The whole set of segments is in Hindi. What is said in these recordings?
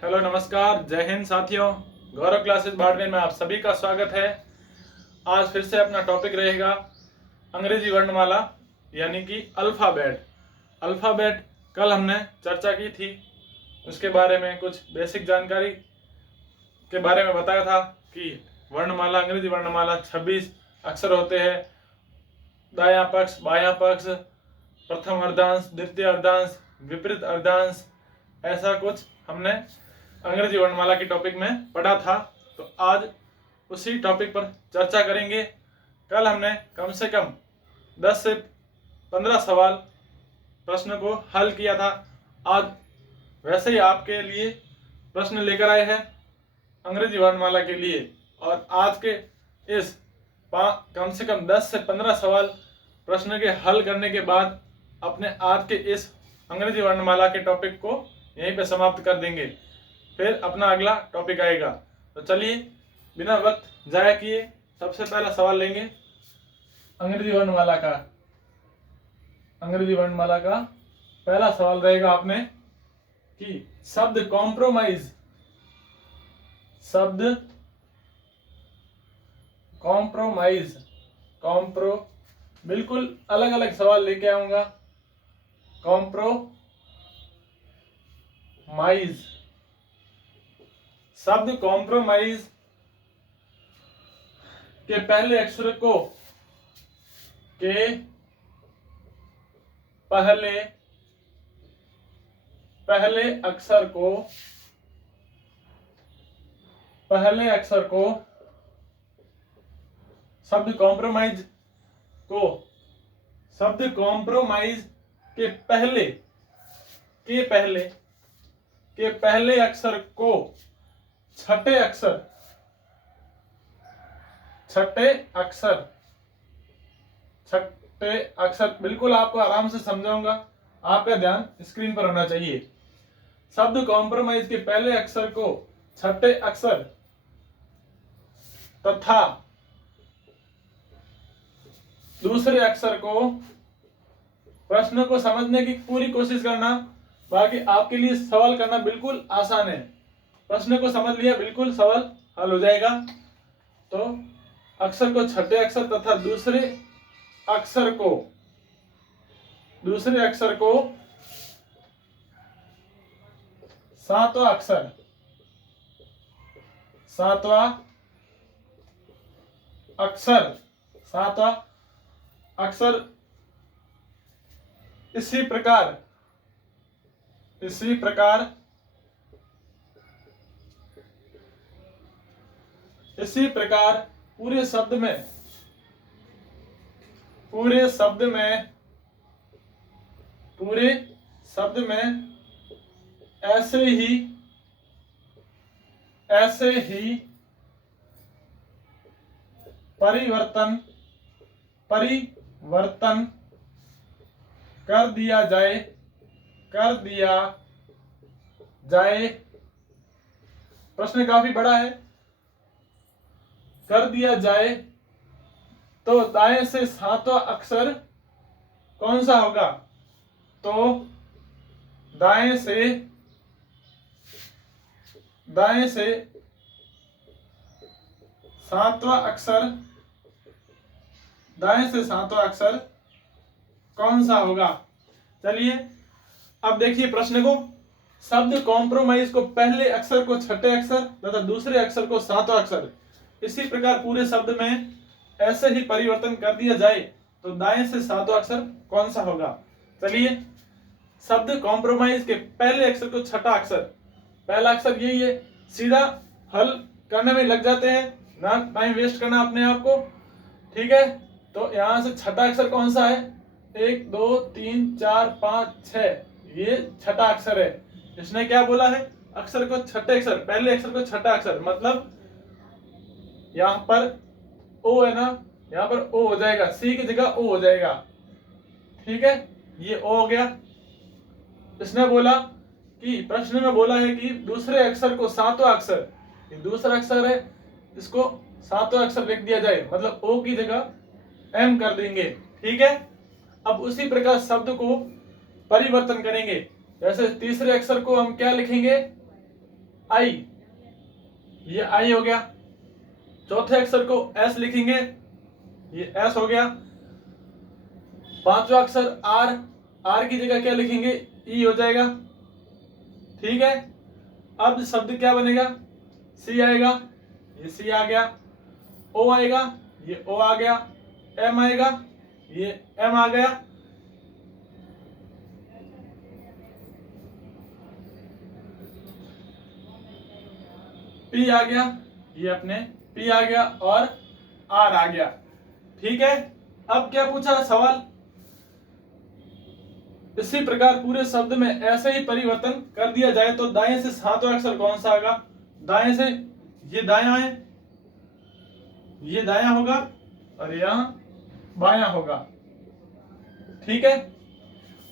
हेलो नमस्कार, जय हिंद साथियों। गौरव क्लासेस बाड़मेर में आप सभी का स्वागत है। आज फिर से अपना टॉपिक रहेगा अंग्रेजी वर्णमाला यानी कि अल्फ़ाबेट। अल्फ़ाबेट कल हमने चर्चा की थी, उसके बारे में कुछ बेसिक जानकारी के बारे में बताया था कि वर्णमाला अंग्रेजी वर्णमाला 26 अक्षर होते हैं। दायां पक्ष, बायां पक्ष, प्रथम अर्धांश, द्वितीय अर्धांश, विपरीत अर्धांश, ऐसा कुछ हमने अंग्रेजी वर्णमाला के टॉपिक में पढ़ा था। तो आज उसी टॉपिक पर चर्चा करेंगे। कल हमने कम से कम 10 से 15 सवाल प्रश्न को हल किया था। आज वैसे ही आपके लिए प्रश्न लेकर आए हैं अंग्रेजी वर्णमाला के लिए। और आज के इस कम से कम 10 से 15 सवाल प्रश्न के हल करने के बाद अपने आज के इस अंग्रेजी वर्णमाला के टॉपिक को यहीं पे समाप्त कर देंगे। फिर अपना अगला टॉपिक आएगा। तो चलिए बिना वक्त जाया किए सबसे पहला सवाल लेंगे अंग्रेजी वर्णमाला का। अंग्रेजी वर्णमाला का पहला सवाल रहेगा आपने कि शब्द कॉम्प्रोमाइज, शब्द कॉम्प्रोमाइज, बिल्कुल अलग अलग सवाल लेके आऊंगा। कॉम्प्रोमाइज, शब्द कॉम्प्रोमाइज के पहले अक्षर को शब्द कॉम्प्रोमाइज के पहले अक्षर को छठे अक्षर बिल्कुल आपको आराम से समझाऊंगा, आपका ध्यान स्क्रीन पर होना चाहिए। शब्द कॉम्प्रोमाइज के पहले अक्षर को छठे अक्षर तथा दूसरे अक्षर को, प्रश्न को समझने की पूरी कोशिश करना, बाकी आपके लिए सवाल करना बिल्कुल आसान है। प्रश्न को समझ लिया, बिल्कुल सवाल हल हो जाएगा। तो अक्षर को छठे अक्षर तथा दूसरे अक्षर को सातवां अक्षर इसी प्रकार पूरे शब्द में ऐसे ही परिवर्तन कर दिया जाए। प्रश्न काफी बड़ा है। कर दिया जाए तो दाएं से सातवां अक्षर कौन सा होगा? तो दाएं से सातवां अक्षर कौन सा होगा? चलिए अब देखिए प्रश्न को। शब्द कॉम्प्रोमाइज को पहले अक्षर को छठे अक्षर तथा दूसरे अक्षर को सातवां अक्षर, इसी प्रकार पूरे शब्द में ऐसे ही परिवर्तन कर दिया जाए तो दाएं से सातवां अक्षर कौन सा होगा? चलिए शब्द कॉम्प्रोमाइज के पहले अक्षर को छठा अक्षर, पहला अक्षर यही है। सीधा हल करने में लग जाते हैं, ना टाइम वेस्ट करना अपने आप को, ठीक है। तो यहां से छठा अक्षर कौन सा है? 1 2 3 4 5 6, ये छठा अक्षर है। इसने क्या बोला है? अक्षर को छठे अक्षर, पहले अक्षर को छठा अक्षर, मतलब यहां पर ओ है ना, यहां पर ओ हो जाएगा, सी की जगह ओ हो जाएगा, ठीक है। ये ओ हो गया। इसने बोला कि प्रश्न में बोला है कि दूसरे अक्षर को सातवां अक्षर, ये दूसरा अक्षर है, इसको सातवां अक्षर लिख दिया जाए, मतलब ओ की जगह एम कर देंगे, ठीक है। अब उसी प्रकार शब्द को परिवर्तन करेंगे। जैसे तीसरे अक्षर को हम क्या लिखेंगे? आई, ये आई हो गया। चौथे अक्षर को एस लिखेंगे, ये एस हो गया। पांचवा अक्षर आर, आर की जगह क्या लिखेंगे, ई हो जाएगा। ठीक है, अब शब्द क्या बनेगा, सी आएगा, ये सी आ गया। ओ आएगा, ये ओ आ गया। एम आएगा, ये एम आ गया। पी आ गया, ये अपने पी आ गया और आर आ गया। ठीक है, अब क्या पूछा सवाल, इसी प्रकार पूरे शब्द में ऐसे ही परिवर्तन कर दिया जाए तो दाएं से सातवां अक्षर कौन सा आएगा। दाएं से ये दायां है, ये दायां होगा और यहां बायां होगा। ठीक है,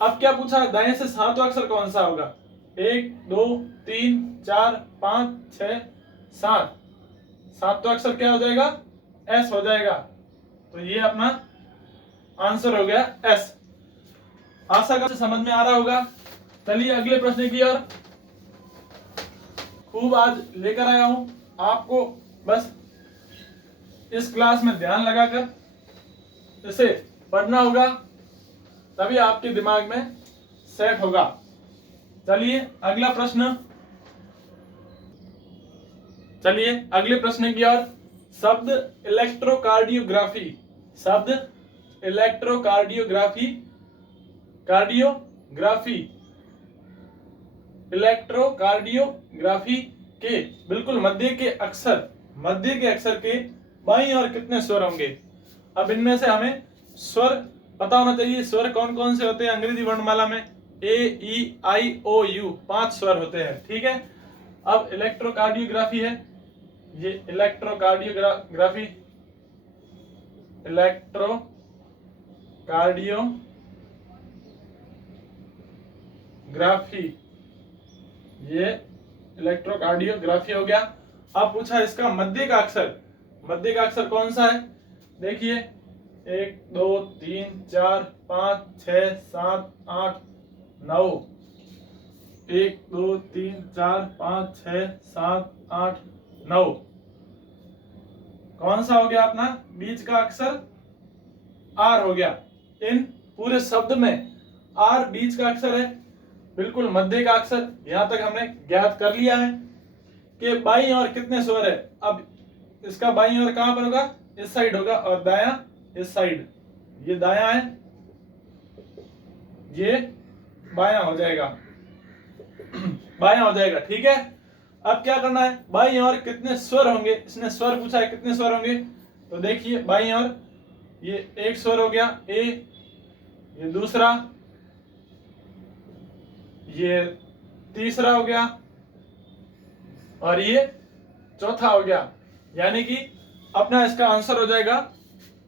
अब क्या पूछा, दाएं से सातवां अक्षर कौन सा होगा। 1 2 3 4 5 6 7, सातवां अक्षर क्या हो जाएगा, एस हो जाएगा। तो ये अपना आंसर हो गया एस। आशा करते समझ में आ रहा होगा। चलिए अगले प्रश्न की ओर। खूब आज लेकर आया हूं आपको, बस इस क्लास में ध्यान लगाकर इसे पढ़ना होगा, तभी आपके दिमाग में सेट होगा। चलिए अगला प्रश्न, चलिए अगले प्रश्न की ओर। शब्द इलेक्ट्रोकार्डियोग्राफी, शब्द इलेक्ट्रोकार्डियोग्राफी, कार्डियोग्राफी, इलेक्ट्रोकार्डियोग्राफी के बिल्कुल मध्य के अक्षर के बाईं ओर कितने स्वर होंगे। अब इनमें से हमें स्वर पता होना चाहिए। स्वर कौन कौन से होते हैं अंग्रेजी वर्णमाला में, ए ई आई ओ यू, 5 स्वर होते हैं। ठीक है, अब इलेक्ट्रोकार्डियोग्राफी है, ये इलेक्ट्रोकार्डियोग्राफी, इलेक्ट्रोकार्डियोग्राफी, ये इलेक्ट्रोकार्डियोग्राफी हो गया। अब पूछा इसका मध्य का अक्षर कौन सा है। देखिए 1 2 3 4 5 6 7 8 9, 1 2 3 4 5 6 7 8 9, कौन सा हो गया अपना बीच का अक्षर, आर हो गया। इन पूरे शब्द में आर बीच का अक्षर है, बिल्कुल मध्य का अक्षर। यहां तक हमने ज्ञात कर लिया है कि बाईं ओर कितने स्वर है। अब इसका बाईं ओर कहां पर होगा, इस साइड होगा, और दायां इस साइड, ये दायां है, ये बायां हो जाएगा, बायां हो जाएगा। ठीक है, अब क्या करना है, बाईं ओर कितने स्वर होंगे, इसने स्वर पूछा है कितने स्वर होंगे। तो देखिए बाईं ओर ये एक स्वर हो गया ए, ये दूसरा, ये तीसरा हो गया और ये चौथा हो गया। यानी कि अपना इसका आंसर हो जाएगा,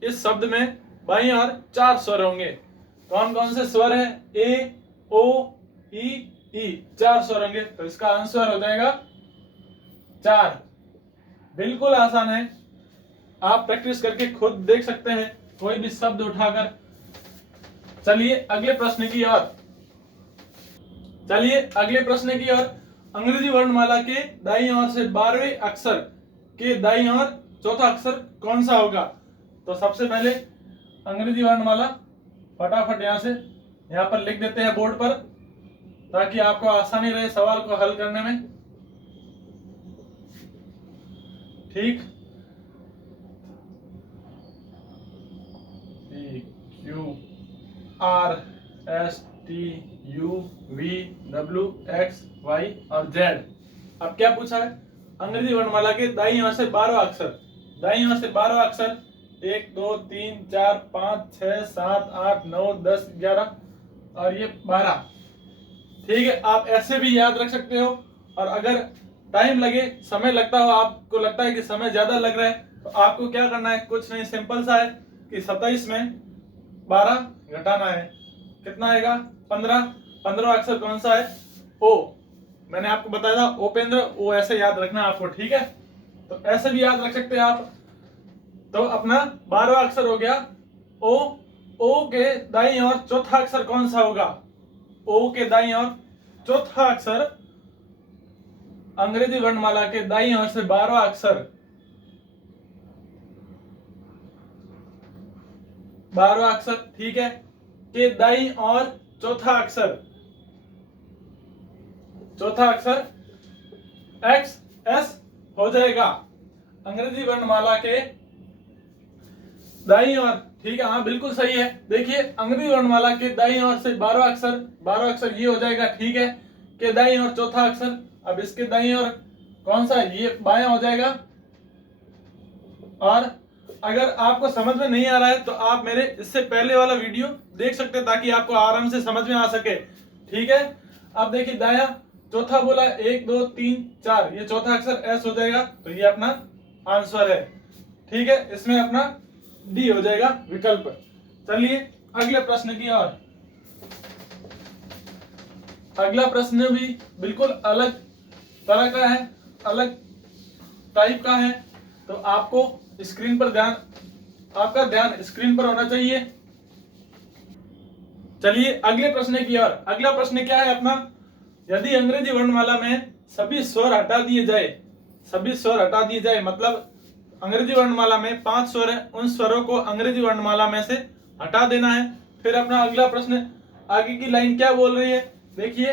इस शब्द में बाईं ओर 4 स्वर होंगे। कौन कौन से स्वर है, ए ओ ई 4 स्वर होंगे। तो इसका आंसर हो जाएगा 4। बिल्कुल आसान है, आप प्रैक्टिस करके खुद देख सकते हैं कोई भी शब्द उठाकर। चलिए अगले प्रश्न की ओर। अंग्रेजी वर्णमाला के दाईं ओर से 12वें अक्षर के दाईं ओर चौथा अक्षर कौन सा होगा। तो सबसे पहले अंग्रेजी वर्णमाला फटाफट यहां पर लिख देते हैं बोर्ड पर, ताकि आपको आसानी रहे सवाल को हल करने में। ठीक, Q R S T U V W X Y और जेड। अब क्या पूछा है, अंग्रेजी वर्णमाला के दाईं ओर से 12वां अक्षर, दाईं ओर से 12वां अक्षर 1 2 3 4 5 6 7 8 9 10 11 और ये 12। ठीक है, आप ऐसे भी याद रख सकते हो, और अगर टाइम लगे, समय लगता हो, आपको लगता है कि समय ज्यादा लग रहा है, तो आपको क्या करना है, कुछ नहीं, सिंपल सा है कि 27 में 12 घटाना है, कितना आएगा 15। 15वां अक्षर कौन सा है, ओ। मैंने आपको बताया था उपेंद्र, ओ ऐसे याद रखना आपको। ठीक है, तो ऐसे भी याद रख सकते हैं आप। तो अपना 12वां अक्षर हो गया ओ। ओ के दाईं ओर चौथा अक्षर कौन सा होगा, ओ के दाईं ओर चौथा अक्षर अंग्रेजी वर्णमाला के दाईं ओर से 12वां अक्षर, 12वां अक्षर, ठीक है, के दाईं और चौथा अक्षर एक्स एस हो जाएगा। अंग्रेजी वर्णमाला के दाईं ओर, ठीक है, हाँ बिल्कुल सही है। देखिए अंग्रेजी वर्णमाला के दाईं ओर से 12वां अक्षर ये हो जाएगा, ठीक है, के दाईं ओर चौथा अक्षर। अब इसके दाईं ओर कौन सा है, ये बायां हो जाएगा। और अगर आपको समझ में नहीं आ रहा है तो आप मेरे इससे पहले वाला वीडियो देख सकते हैं ताकि आपको आराम से समझ में आ सके, ठीक है। अब देखिए दायां चौथा बोला, 1 2 3 4, ये चौथा अक्षर एस हो जाएगा, तो ये अपना आंसर है, ठीक है। इसमें अपना डी हो जाएगा विकल्प। चलिए अगले प्रश्न की ओर। अगला प्रश्न भी बिल्कुल अलग तरह का है, अलग टाइप का है, तो आपको स्क्रीन पर आपका ध्यान स्क्रीन पर होना चाहिए। चलिए अगले प्रश्न की ओर। अगला प्रश्न क्या है अपना, यदि अंग्रेजी वर्णमाला में सभी स्वर हटा दिए जाए, मतलब अंग्रेजी वर्णमाला में 5 स्वर है, उन स्वरों को अंग्रेजी वर्णमाला में से हटा देना है। फिर अपना अगला प्रश्न, आगे की लाइन क्या बोल रही है, देखिए,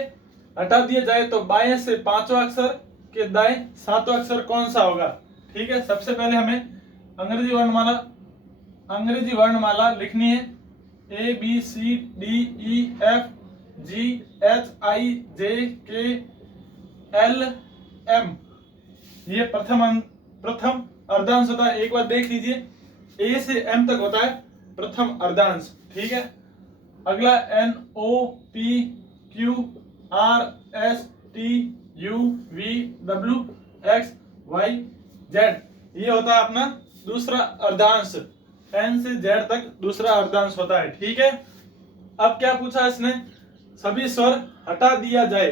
हटा दिया जाए तो बाएं से 5वां अक्षर के दाएं 7वां अक्षर कौन सा होगा, ठीक है। सबसे पहले हमें अंग्रेजी वर्णमाला लिखनी है, A B C D E F G H I J K L M, ये प्रथम अर्धांश होता है। एक बार देख लीजिए, A से M तक होता है प्रथम अर्धांश, ठीक है। अगला N O P Q R S T U V W X Y Z, ये होता है अपना दूसरा अर्धांश। N से Z तक दूसरा अर्धांश होता है, ठीक है। अब क्या पूछा इसने, सभी स्वर हटा दिया जाए।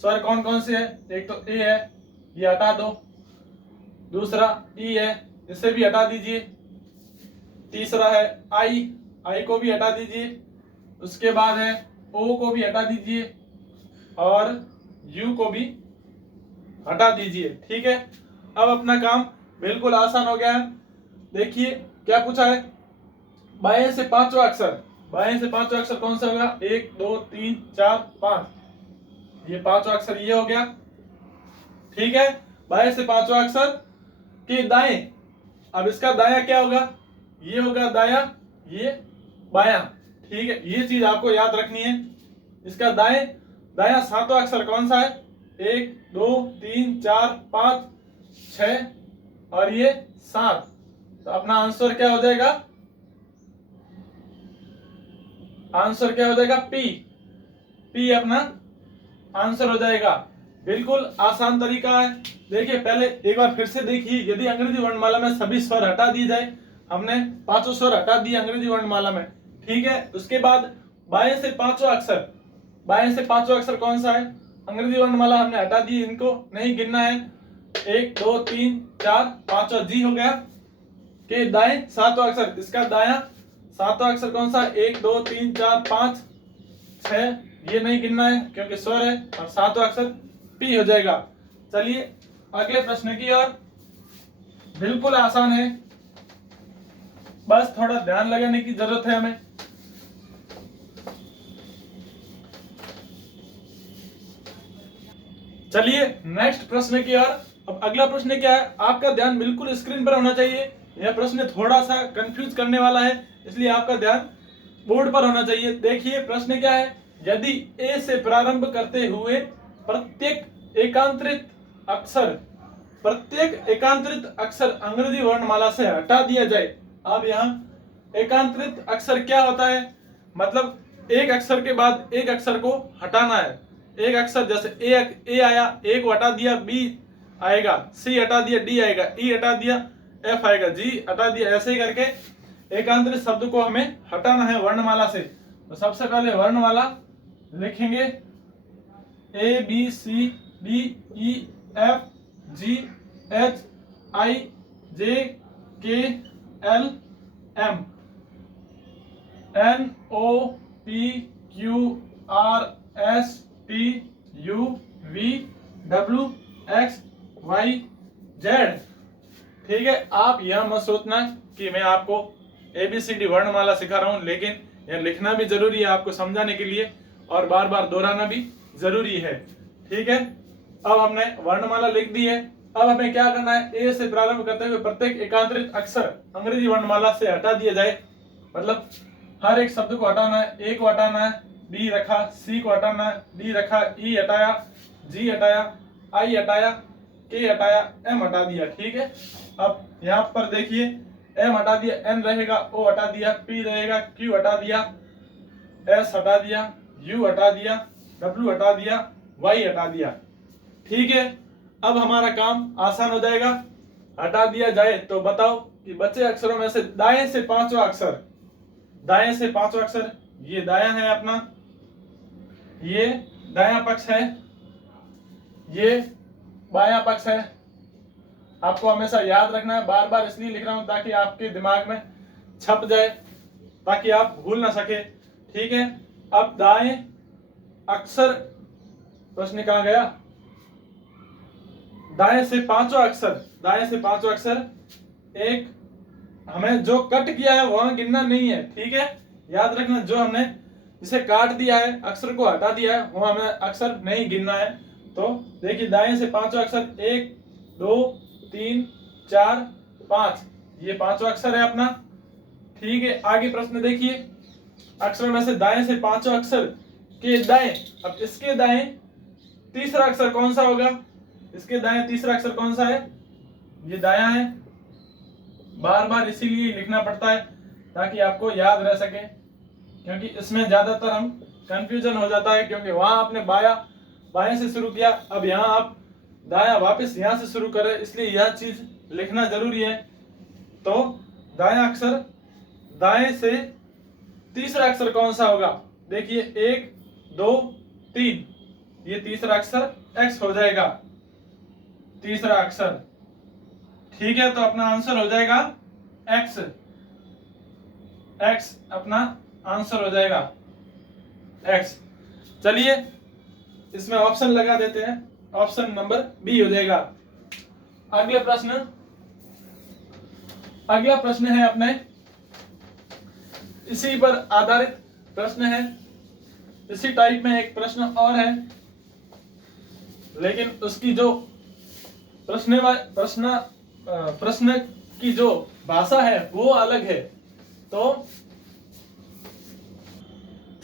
स्वर कौन कौन से है, एक तो ए है, ये हटा दो। दूसरा ई है, इसे भी हटा दीजिए। तीसरा है आई को भी हटा दीजिए। उसके बाद है ओ को भी हटा दीजिए और यू को भी हटा दीजिए, ठीक है। अब अपना काम बिल्कुल आसान हो गया है। देखिए क्या पूछा है, बाएं से पांचवा अक्षर कौन सा होगा, 1 2 3 4 5, ये पांचवा अक्षर ये हो गया, ठीक है। बाएं से पांचवा अक्षर के दाएं, अब इसका दायां क्या होगा, ये होगा दायां, ये बायां, ठीक है। ये चीज आपको याद रखनी है। इसका दायां 7वां अक्षर कौन सा है, 1 2 3 4 5 6 और ये 7, तो अपना आंसर क्या हो जाएगा, पी अपना आंसर हो जाएगा। बिल्कुल आसान तरीका है। देखिए पहले एक बार फिर से देखिए, यदि अंग्रेजी वर्णमाला में सभी स्वर हटा दिए जाए, हमने 5 स्वर हटा दिए अंग्रेजी वर्णमाला में, ठीक है। उसके बाद बाएं से पांचवा अक्षर कौन सा है, अंग्रेजी वर्णमाला हमने हटा दी, इनको नहीं गिनना है। 1 2 3 4 5 जी हो गया। के दाएं 7वां अक्षर, इसका दायां 7वां अक्षर कौन सा, 1 2 3 4 5 6, ये नहीं गिनना है क्योंकि स्वर है, और 7वां अक्षर पी हो जाएगा। चलिए अगले प्रश्न की ओर। बिल्कुल आसान है, बस थोड़ा ध्यान लगाने की जरूरत है हमें। चलिए नेक्स्ट प्रश्न की ओर। अब अगला प्रश्न क्या है, आपका ध्यान बिल्कुल स्क्रीन पर होना चाहिए। यह प्रश्न थोड़ा सा कंफ्यूज करने वाला है, इसलिए आपका ध्यान बोर्ड पर होना चाहिए। देखिए प्रश्न क्या है, यदि ए से प्रारंभ करते हुए प्रत्येक एकांतरित अक्षर अंग्रेजी वर्णमाला से हटा दिया जाए। अब यहाँ एकांतरित अक्षर क्या होता है, मतलब एक अक्षर के बाद एक अक्षर को हटाना है। एक अक्षर जैसे ए आया, ए को हटा दिया, बी आएगा, सी हटा दिया, डी आएगा, ई हटा दिया, एफ आएगा, जी हटा दिया, ऐसे ही करके एकांतरित शब्द को हमें हटाना है वर्णमाला से। तो सबसे पहले वर्णमाला लिखेंगे, A B C D E F G H I J K L M N O P Q R S T U V W X Y Z। ठीक है, आप यह मत सोचना कि मैं आपको ABCD वर्णमाला सिखा रहा हूं, लेकिन यह लिखना भी जरूरी है आपको समझाने के लिए, और बार बार दोहराना भी जरूरी है। ठीक है, अब हमने वर्णमाला लिख दी है। अब हमें क्या करना है, ए से प्रारंभ करते हुए प्रत्येक एकांतरित अक्षर अंग्रेजी वर्णमाला से हटा दिया जाए। मतलब हर एक शब्द को हटाना है। ए को हटाना है, बी रखा, सी को हटाना है, डी रखा, ई हटाया, जी हटाया, आई हटाया, के हटाया, एम हटा दिया। ठीक है, अब यहाँ पर देखिए एम हटा दिया, एन रहेगा, ओ हटा दिया, पी रहेगा, क्यू हटा दिया, एस हटा दिया, यू हटा दिया, डब्ल्यू हटा दिया, वाई हटा दिया। ठीक है, अब हमारा काम आसान हो जाएगा। हटा दिया जाए तो बताओ कि बचे अक्षरों में से दाएं से पांचवा अक्षर, दाएं से पांचवा अक्षर, ये दायां है अपना, ये दायां पक्ष है, ये बायां पक्ष है। आपको हमेशा याद रखना है, बार बार इसलिए लिख रहा हूं ताकि आपके दिमाग में छप जाए, ताकि आप भूल ना सके। ठीक है, अब दाएं अक्षर, प्रश्न कहां गया, दाएं से पांचवा अक्षर, दाएं से पांचवा अक्षर, एक हमें जो कट किया है वहां गिनना नहीं है। ठीक है, याद रखना, जो हमने जिसे काट दिया है, अक्षर को हटा दिया है, वहां हमें अक्षर नहीं गिनना है। तो देखिए दाएं से पांचवा अक्षर, 1 2 3 4 5, ये पांचवा अक्षर है अपना। ठीक है, आगे प्रश्न देखिए, अक्षरों में से दाएं से पांचवा अक्षर के दाएं, अब इसके दाएं तीसरा अक्षर कौन सा होगा, इसके दाएं तीसरा अक्षर कौन सा है, ये दायां है। बार बार इसीलिए लिखना पड़ता है ताकि आपको याद रह सके, क्योंकि इसमें ज्यादातर हम कंफ्यूजन हो जाता है, क्योंकि वहां आपने बाएं से शुरू किया, अब यहाँ आप दायां वापस यहां से शुरू करें, इसलिए यह चीज लिखना जरूरी है। तो दायां अक्षर, दाएं से तीसरा अक्षर कौन सा होगा, देखिए 1 2 3, ये तीसरा अक्षर एक्स हो जाएगा, तीसरा अक्षर। ठीक है, तो अपना आंसर हो जाएगा एक्स, एक्स अपना आंसर हो जाएगा एक्स। चलिए इसमें ऑप्शन लगा देते हैं, ऑप्शन नंबर बी हो जाएगा। अगले प्रश्न, अगला प्रश्न है अपने इसी पर आधारित प्रश्न है, इसी टाइप में एक प्रश्न और है, लेकिन उसकी जो प्रश्न की जो भाषा है वो अलग है। तो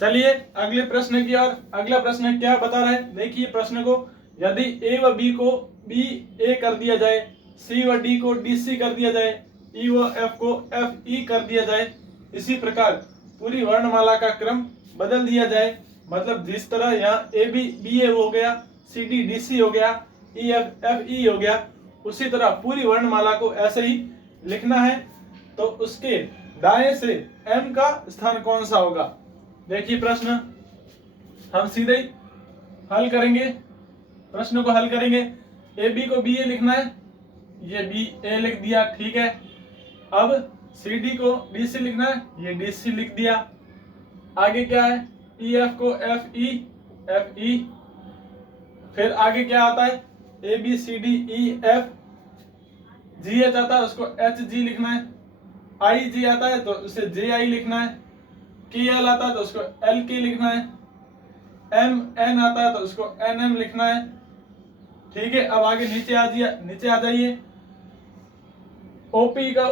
चलिए अगले प्रश्न की ओर। अगला प्रश्न क्या बता रहा है, देखिए प्रश्न को, यदि ए व बी को बी ए कर दिया जाए, सी व डी को डी सी कर दिया जाए, ई व एफ को एफ ई कर दिया जाए, इसी प्रकार पूरी वर्णमाला का क्रम बदल दिया जाए। मतलब जिस तरह यहाँ ए बी बी ए हो गया, सी डी डी सी हो गया, ई एफ एफ ई हो गया, उसी तरह पूरी वर्णमाला को ऐसे ही लिखना है। तो उसके दाएं से एम का स्थान कौन सा होगा। देखिए प्रश्न हम सीधे ही हल करेंगे, प्रश्न को हल करेंगे। ए बी को बी ए लिखना है, ये बी ए लिख दिया। ठीक है, अब सी डी को डी सी लिखना है, ये डी सी लिख दिया। आगे क्या है, ई एफ को एफ ई, फिर आगे क्या आता है, A B C D E F, G H आता है उसको एच जी लिखना है, आई जी आता है तो उसे जे आई लिखना है, के एल आता है तो उसको एल के लिखना है, एम एन आता है तो उसको एन एम लिखना है। ठीक है, अब आगे नीचे आ जाइए, ओपी का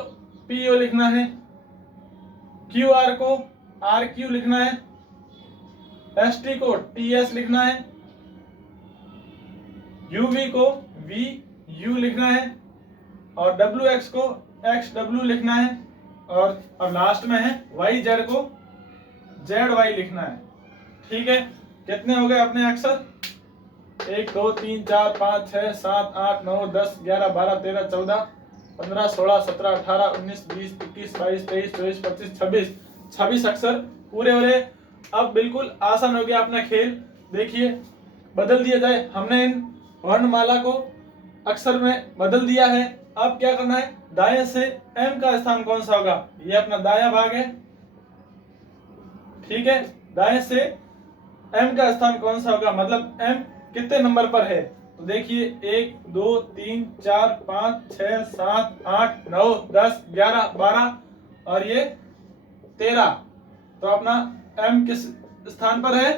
पी ओ लिखना है, क्यू आर को आर क्यू लिखना है, एस टी को टी एस लिखना है, यूवी को वी यू लिखना है, और डब्ल्यू एक्स को एक्स डब्ल्यू लिखना है, और अब लास्ट में है वाई जेड को जेड वाई लिखना है। ठीक है, कितने हो गए अपने अक्षर, 1 2 3 4 5 6 7 8 9 10 11 12 13 14 15 16 17 18 19 20 21 22 23 24 25 26 26 अक्षर पूरे हो रहे। अब बिल्कुल आसान हो गया अपना खेल। देखिए बदल दिया जाए, हमने इन वर्णमाला को अक्षर में बदल दिया है। अब क्या करना है, दाएं से एम का स्थान कौन सा होगा, ये अपना दायां भाग है। ठीक है, दाएं से एम का स्थान कौन सा होगा, मतलब एम कितने नंबर पर है। तो देखिए 1 2 3 4 5 6 7 8 9 10 11 12 और ये 13। तो अपना m किस स्थान पर है,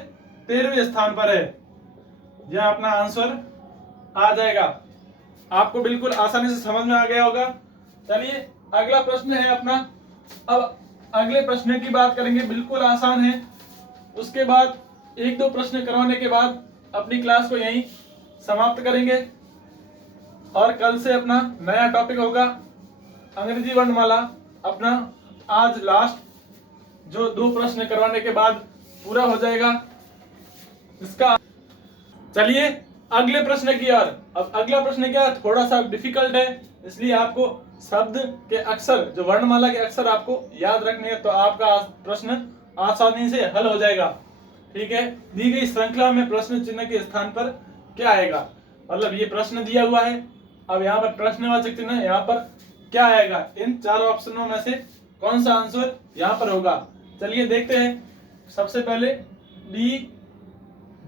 13वें स्थान पर है। यह अपना आंसर आ जाएगा। आपको बिल्कुल आसानी से समझ में आ गया होगा। चलिए अगला प्रश्न है अपना। अब अगले प्रश्न की बात करेंगे, बिल्कुल आसान है। उसके बाद एक दो प्रश्न करवाने के बाद अपनी क्लास को यहीं समाप्त करेंगे और कल से अपना नया टॉपिक होगा अंग्रेजी वर्णमाला। अपना आज लास्ट जो 2 प्रश्न करवाने के बाद पूरा हो जाएगा इसका। चलिए अगले प्रश्न की ओर। अब अगला प्रश्न क्या है, थोड़ा सा डिफिकल्ट है, इसलिए आपको शब्द के अक्षर, जो वर्णमाला के अक्षर आपको याद रखने हैं, तो आपका प्रश्न आसानी से हल हो जाएगा। ठीक है, दी गई श्रृंखला में प्रश्न चिन्ह के स्थान पर क्या आएगा। मतलब ये प्रश्न दिया हुआ है, अब यहाँ पर प्रश्नवाचक चिन्ह, यहाँ पर क्या आएगा, इन चारों ऑप्शनों में से कौन सा आंसर यहाँ पर होगा। चलिए देखते हैं। सबसे पहले डी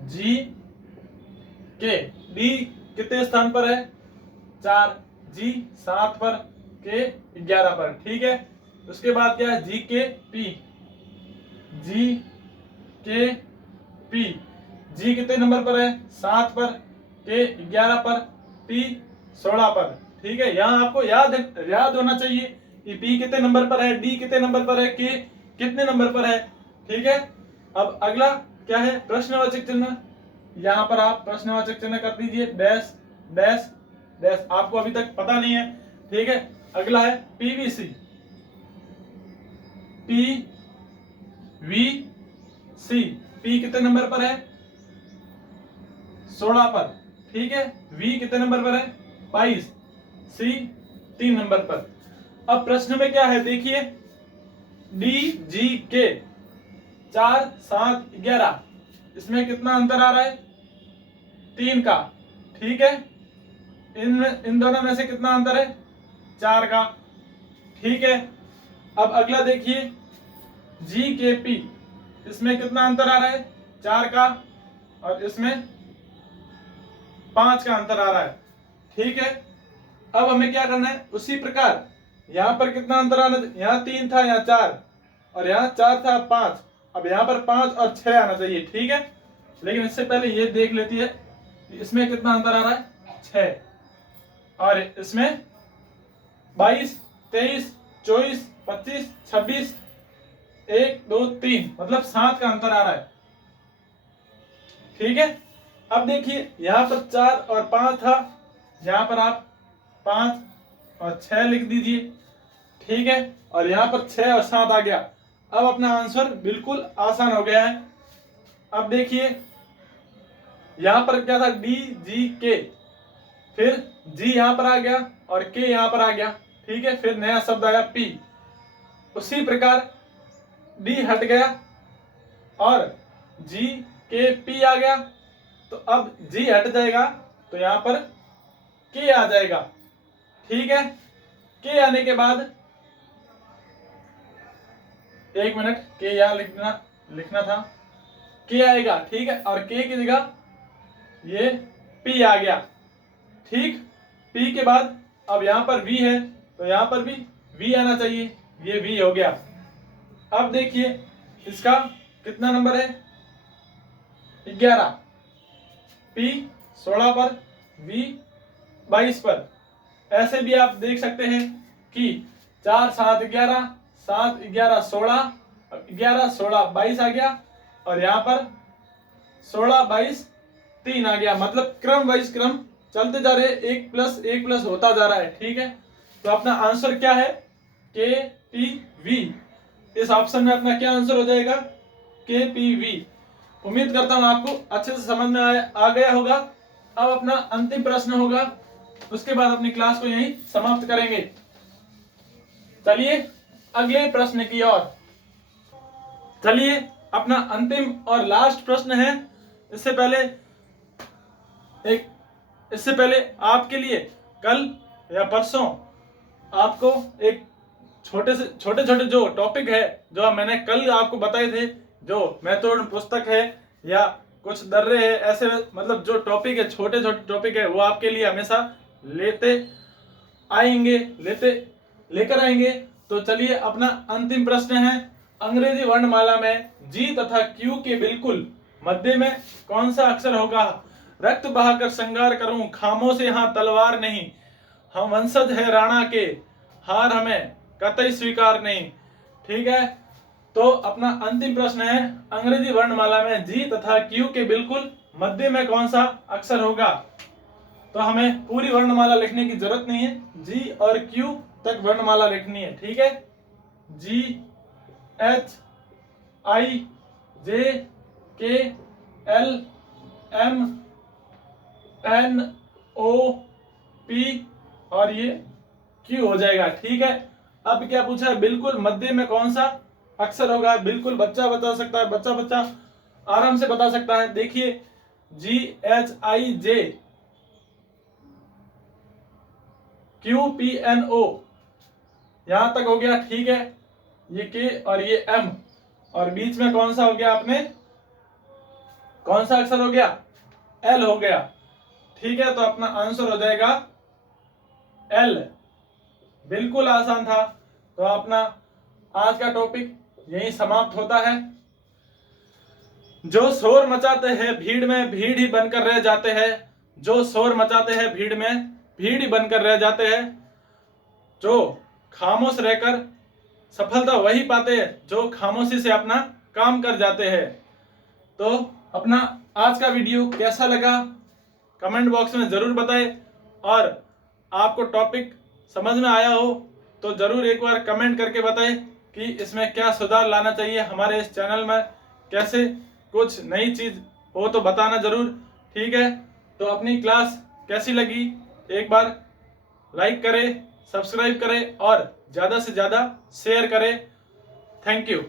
जी के। डी कितने स्थान पर है, 4, जी 7 पर, के 11 पर। ठीक है, उसके बाद क्या है, जी के पी। जी के पी, जी कितने नंबर पर है, 7 पर, के 11 पर, पी 16 पर। ठीक है, यहाँ आपको याद होना चाहिए कि पी कितने नंबर पर है, डी कितने नंबर पर है, के कितने नंबर पर है। ठीक है, अब अगला क्या है, प्रश्नवाचक चिन्ह। यहाँ पर आप प्रश्नवाचक चिन्ह कर दीजिए, डैश डैश डैश। आपको अभी तक पता नहीं है। ठीक है, अगला है पीवीसी। पी वी सी, पी कितने नंबर पर है, 16 पर। ठीक है, वी कितने नंबर पर है, 22, सी 3 नंबर पर। अब प्रश्न में क्या है, देखिए डी जी के 4 7 11, इसमें कितना अंतर आ रहा है, 3 का। ठीक है, इन दोनों में से कितना अंतर है, 4 का। ठीक है, अब अगला देखिए जी के पी, इसमें कितना अंतर आ रहा है, 4 का, और इसमें 5 का अंतर आ रहा है। ठीक है, अब हमें क्या करना है, उसी प्रकार यहाँ पर कितना अंतर आना, यहाँ 3 था, यहाँ 4, और यहाँ 4 था, 5। अब यहाँ पर 5 और 6 आना चाहिए। ठीक है, लेकिन इससे पहले ये देख लेती है इसमें कितना अंतर आ रहा है, 6, और इसमें 22 23 24 25 26 1 2 3, मतलब 7 का अंतर आ रहा है। ठीक है, अब देखिए यहाँ पर 4 और 5 था, यहाँ पर आप 5 और 6 लिख दीजिए। ठीक है, और यहाँ पर 6 और 7 आ गया। अब अपना आंसर बिल्कुल आसान हो गया है। अब देखिए यहाँ पर क्या था, डी जी के, फिर जी यहाँ पर आ गया और के यहाँ पर आ गया। ठीक है, फिर नया शब्द आया पी। उसी प्रकार डी हट गया और जी के पी आ गया, तो अब जी हट जाएगा तो यहाँ पर के आ जाएगा। ठीक है, के आने के बाद 1 मिनट, के यहाँ लिखना था, के आएगा। ठीक है, और के की जगह ये पी आ गया। ठीक, पी के बाद अब यहाँ पर वी है, तो यहाँ पर भी वी आना चाहिए, ये वी हो गया। अब देखिए इसका कितना नंबर है, 11, पी 16 पर, वी 22 पर। ऐसे भी आप देख सकते हैं कि 4 7 11, 7 11 16, 11 16 22 आ गया, और यहाँ पर 16 22 3 आ गया। मतलब क्रम वाइज क्रम चलते जा रहे, 1 प्लस 1 प्लस होता जा रहा है। ठीक है, तो अपना आंसर क्या है, के पी वी। इस ऑप्शन में अपना क्या आंसर हो जाएगा, के पी वी। उम्मीद करता हूं आपको अच्छे से समझ में आ गया होगा। अब अपना अंतिम प्रश्न होगा, उसके बाद अपनी क्लास को यहीं समाप्त करेंगे। चलिए अगले प्रश्न की ओर। चलिए अपना अंतिम और लास्ट प्रश्न है। इससे पहले आपके लिए कल या परसों आपको एक छोटे छोटे जो टॉपिक है, जो मैंने कल आपको बताए थे, जो महत्वपूर्ण पुस्तक है या कुछ दर्रे है, ऐसे मतलब जो टॉपिक है, छोटे छोटे टॉपिक है, वो आपके लिए हमेशा लेकर आएंगे। तो चलिए, अपना अंतिम प्रश्न है, अंग्रेजी वर्णमाला में जी तथा क्यू के बिल्कुल मध्य में कौन सा अक्षर होगा? रक्त बहाकर श्रृंगार करूं, खामों से यहाँ तलवार नहीं, हम वंशज है राणा के, हार हमें कतई स्वीकार नहीं। ठीक है, तो अपना अंतिम प्रश्न है, अंग्रेजी वर्णमाला में जी तथा क्यू के बिल्कुल मध्य में कौन सा अक्षर होगा? तो हमें पूरी वर्णमाला लिखने की जरूरत नहीं है, जी और क्यू तक वर्णमाला लिखनी है। ठीक है, जी H I J K L M N O P और ये क्यू हो जाएगा। ठीक है, अब क्या पूछा है, बिल्कुल मध्य में कौन सा अक्षर होगा? बिल्कुल बच्चा बता सकता है, बच्चा आराम से बता सकता है। देखिए, G H I J Q P N O, यहां तक हो गया। ठीक है, ये के और ये एम, और बीच में कौन सा हो गया? आपने कौन सा अक्षर हो गया? एल हो गया। ठीक है, तो अपना आंसर हो जाएगा एल। बिल्कुल आसान था। तो अपना आज का टॉपिक यही समाप्त होता है। जो शोर मचाते हैं भीड़ में, भीड़ ही बनकर रह जाते हैं। जो शोर मचाते हैं भीड़ में, भीड़ ही बनकर रह जाते हैं। जो खामोश रहकर सफलता वही पाते हैं जो खामोशी से अपना काम कर जाते हैं। तो अपना आज का वीडियो कैसा लगा कमेंट बॉक्स में जरूर बताएं, और आपको टॉपिक समझ में आया हो तो जरूर एक बार कमेंट करके बताएं कि इसमें क्या सुधार लाना चाहिए, हमारे इस चैनल में कैसे कुछ नई चीज हो तो बताना जरूर। ठीक है, तो अपनी क्लास कैसी लगी एक बार लाइक करें, सब्सक्राइब करें और ज़्यादा से ज़्यादा शेयर करें। Thank you.